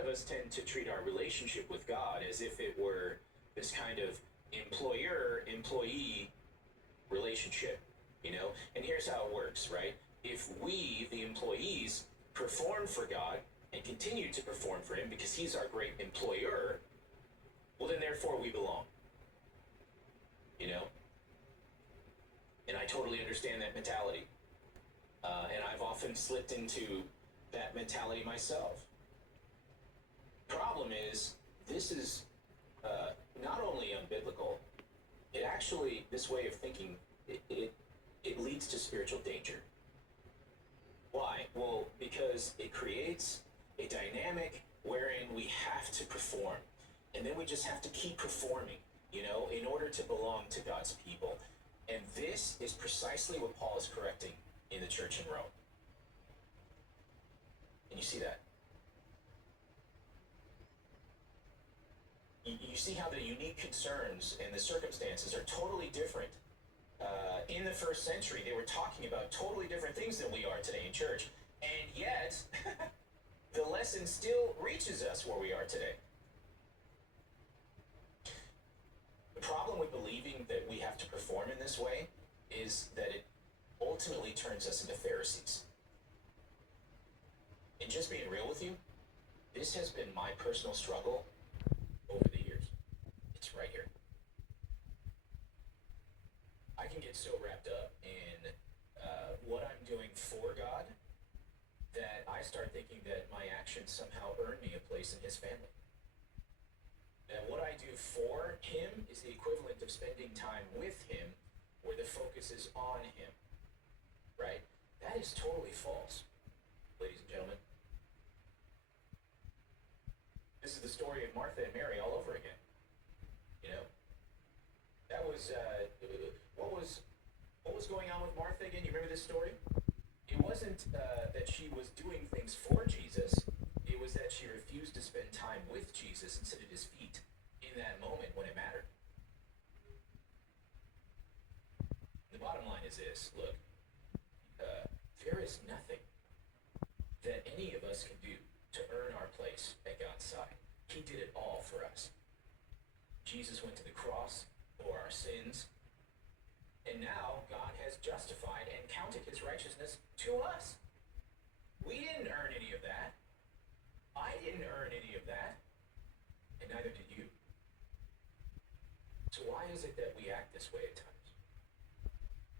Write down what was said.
of us tend to treat our relationship with God as if it were this kind of employer-employee relationship, you know? And here's how it works, right? If we, the employees, perform for God and continue to perform for him because he's our great employer, well, then therefore we belong, you know? And I totally understand that mentality. And I've often slipped into that mentality myself. Problem is, this is not only unbiblical, it actually, this way of thinking, it leads to spiritual danger. Why? Well, because it creates a dynamic wherein we have to perform. And then we just have to keep performing, you know, in order to belong to God's people. And this is precisely what Paul is correcting in the church in Rome. And you see that? You see how the unique concerns and the circumstances are totally different. In the first century, they were talking about totally different things than we are today in church. And yet, the lesson still reaches us where we are today. The problem with believing that we have to perform in this way is that it ultimately turns us into Pharisees. And just being real with you, this has been my personal struggle over the years. It's right here. I can get so wrapped up in what I'm doing for God that I start thinking that my actions somehow earn me a place in his family. That what I do for him is the equivalent of spending time with him where the focus is on him. Right? That is totally false, ladies and gentlemen. This is the story of Martha and Mary all over again. You know? That was, what was going on with Martha again? You remember this story? It wasn't that she was doing things for Jesus. It was that she refused to spend time with Jesus and sit at his feet in that moment when it mattered. The bottom line is this. Look, there is nothing that any of us can do to earn our place at God's side. He did it all for us. Jesus went to the cross for our sins, and now God has justified and counted his righteousness to us. We didn't earn any of that. I didn't earn any of that, and neither did you. So why is it that we act this way at times?